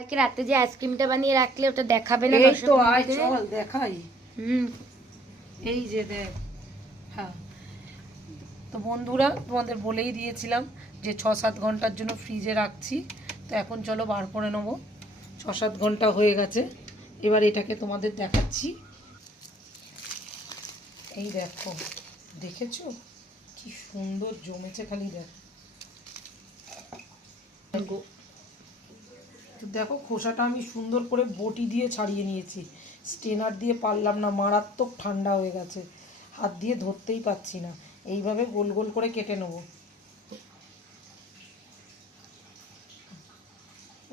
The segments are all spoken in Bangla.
কালকে রাতে যে আইসক্রিমটা বানিয়ে রাখলে ওটা দেখাবে না? এই তো আয় চল দেখাই। এই যে দেখ। হ্যাঁ, তো বন্ধুরা তোমাদের বলেই দিয়েছিলাম যে 6-7 ঘন্টার জন্য ফ্রিজে রাখছি। তো এখন চলো বার করে নেবো। 6-7 ঘন্টা হয়ে গেছে। এবার এটাকে তোমাদের দেখাচ্ছি। এই দেখো, দেখেছো কি সুন্দর জমেছে, খালি দেখো। তো দেখো খোসাটা আমি সুন্দর করে বটি দিয়ে ছাড়িয়ে নিয়েছি, স্টেনার দিয়ে পারলাম না, মারাত্মক ঠান্ডা হয়ে গেছে, হাত দিয়ে ধরতেই পারছি না। এইভাবে গোল গোল করে কেটে নেব।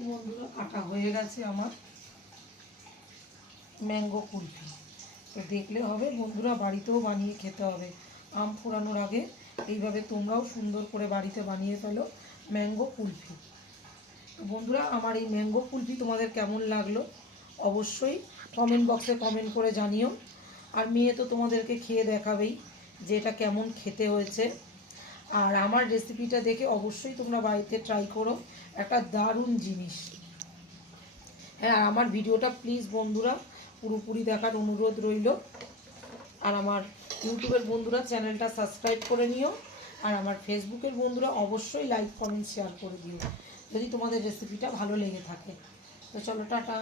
বন্ধুরা কাটা হয়ে গেছে আমার ম্যাঙ্গো কুলফি। তো দেখলে হবে বন্ধুরা, বাড়িতেও বানিয়ে খেতে হবে। আম ফুরানোর আগে এইভাবে তোমরাও সুন্দর করে বাড়িতে বানিয়ে ফেলো ম্যাঙ্গো কুলফি। তো বন্ধুরা আমার এই ম্যাঙ্গো কুলফি তোমাদের কেমন লাগলো অবশ্যই কমেন্ট বক্সে কমেন্ট করে জানিও। আর মেয়ে তো তোমাদেরকে খেয়ে দেখাবেই যে এটা কেমন খেতে হয়েছে। আর আমার রেসিপিটা দেখে অবশ্যই তোমরা বাড়িতে ট্রাই করো, একটা দারুণ জিনিস। হ্যাঁ, আর আমার ভিডিওটা প্লিজ বন্ধুরা পুরোপুরি দেখার অনুরোধ রইল। আর আমার ইউটিউবের বন্ধুরা চ্যানেলটা সাবস্ক্রাইব করে নিও। আর আমার ফেসবুকের বন্ধুরা অবশ্যই লাইক কমেন্ট শেয়ার করে দিও যদি তোমাদের রেসিপিটা ভালো লেগে থাকে। তো চলো টাটা।